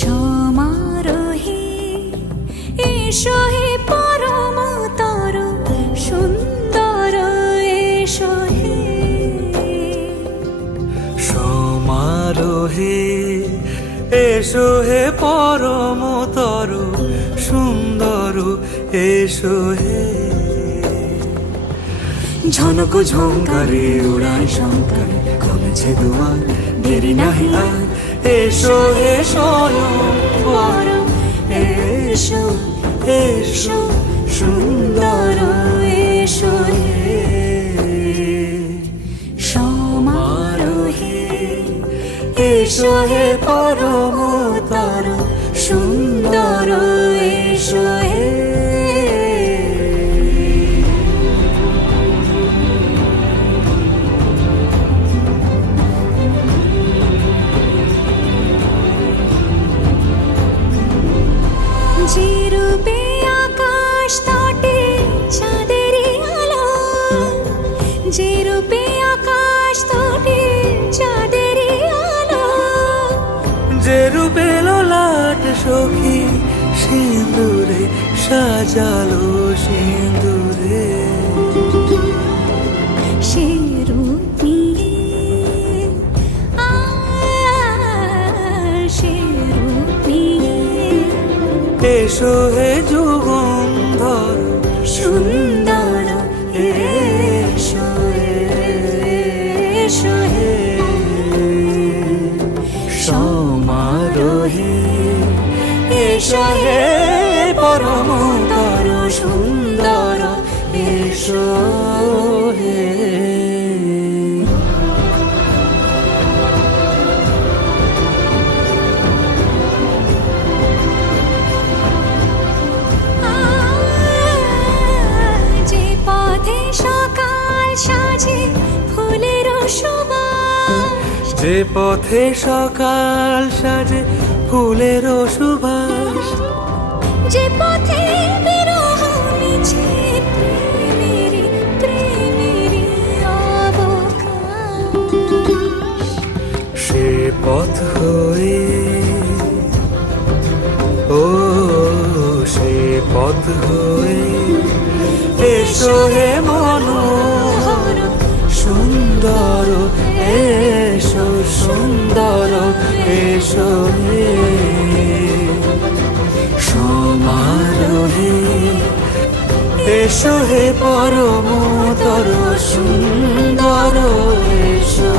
সমারোহে এসো হে পরমতর সুন্দর এসো হে। সমারোহে এসো হে পরমতর সুন্দর এসো হে। ঝনক ঝঙ্কারে উড়ায় শঙ্কার খুলেছে দুয়ার, দেরি নাহি আর এসো হে স্বয়ংবর। এসো এসো সুন্দর এসো হে। সমারোহে এসো হে পরমতর সুন্দর এসো হে। যে রূপে আকাশ তটে চাঁদেরই আলো, যে রূপে আকাশ তটে চাঁদেরই আলো, যে রূপে ললাট সখী সিঁদুরে সাজালো সিঁদুরে। সে রূপ নিয়ে সে রূপ নিয়ে এসো হে যুগন্ধর সুন্দর এসো এসো হে। সমারোহে এসো হে পরমতর সুন্দর এসো হে। যে পথে সকাল সাজে ফুলের সুবাস, যে পথে সকাল সাজে ফুলের সুবাস, যে পথে বিরহ মিছে প্রেমেরই প্রেমেরই অবকাশ, সে পথ হয়ে ও সে পথ হয়ে এসো হে মনোহর সুন্দর এসো সুন্দর এসো হে। সমারোহে এসো হে পরমতর সুন্দর এসো।